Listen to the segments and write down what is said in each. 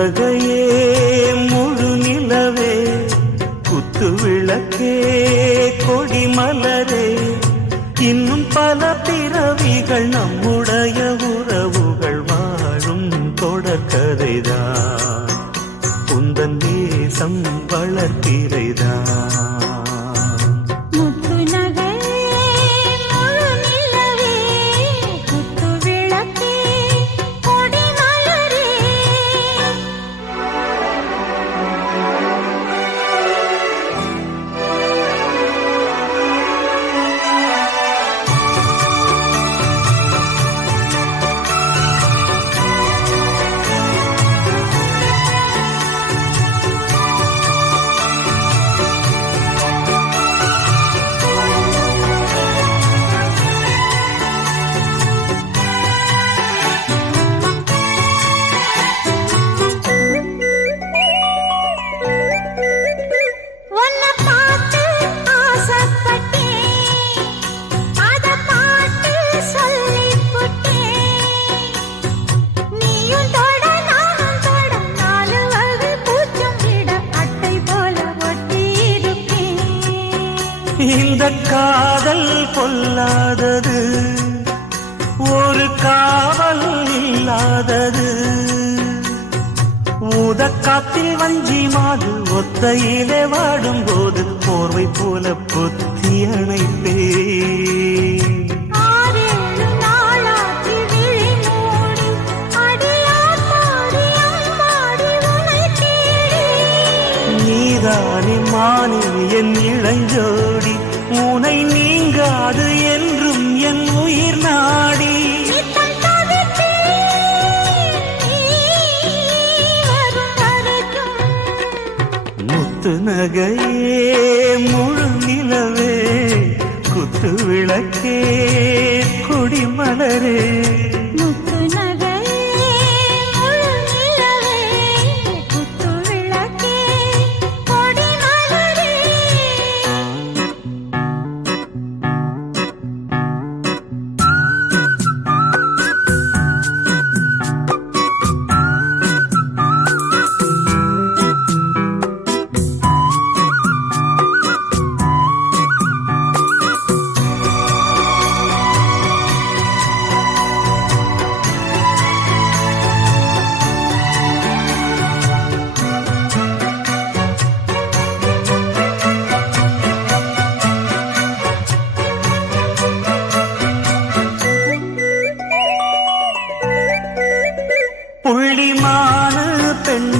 உலகையே முழு நிலவே குத்து விளக்கே கொடி மலரே. இன்னும் பல பிறவிகள் நம்முடைய உறவுகள் வாழும் தொடக்கதைதான். உந்தன் தேசம் வளர்த்திரைதான். காதல் பொல்லாதது. ஒரு காவல் இல்லாதது. ஊதக்காத்தில் வஞ்சி மாது ஒத்தையிலே வாடும்போது போர்வை போல பொத்தி மூடி தேடி. நீதானே மானே என் இளஞ்சோடி உனை நீங்காது என்றும் என் உயிர் நாடி. முத்து நகையே முழு நிலவே குத்து விளக்கே கொடிமலரே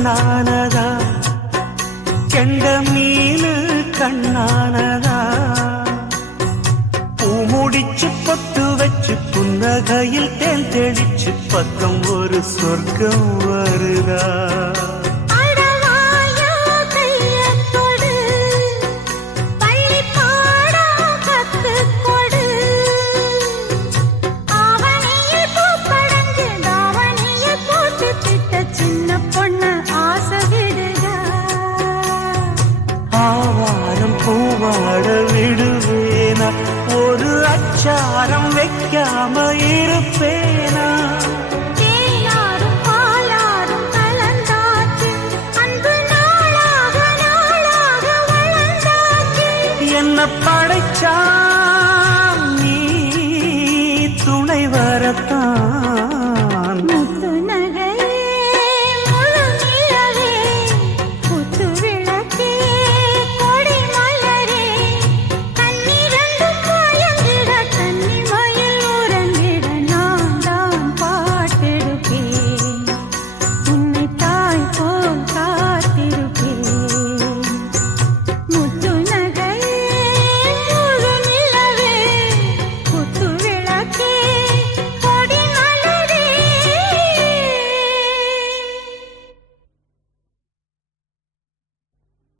கண்ணானதா? கெண்ட மீனு கண்ணானதா? பூ முடிச்சு பொட்டு வச்சு புன்னகையில் தேன் தெளிச்சு பக்கம் ஒரு சொர்க்கம் வருதா? ஆவாரம் பூவாட விடுவேனா. ஒரு அச்சாரம் வைக்காம இருப்பேனா?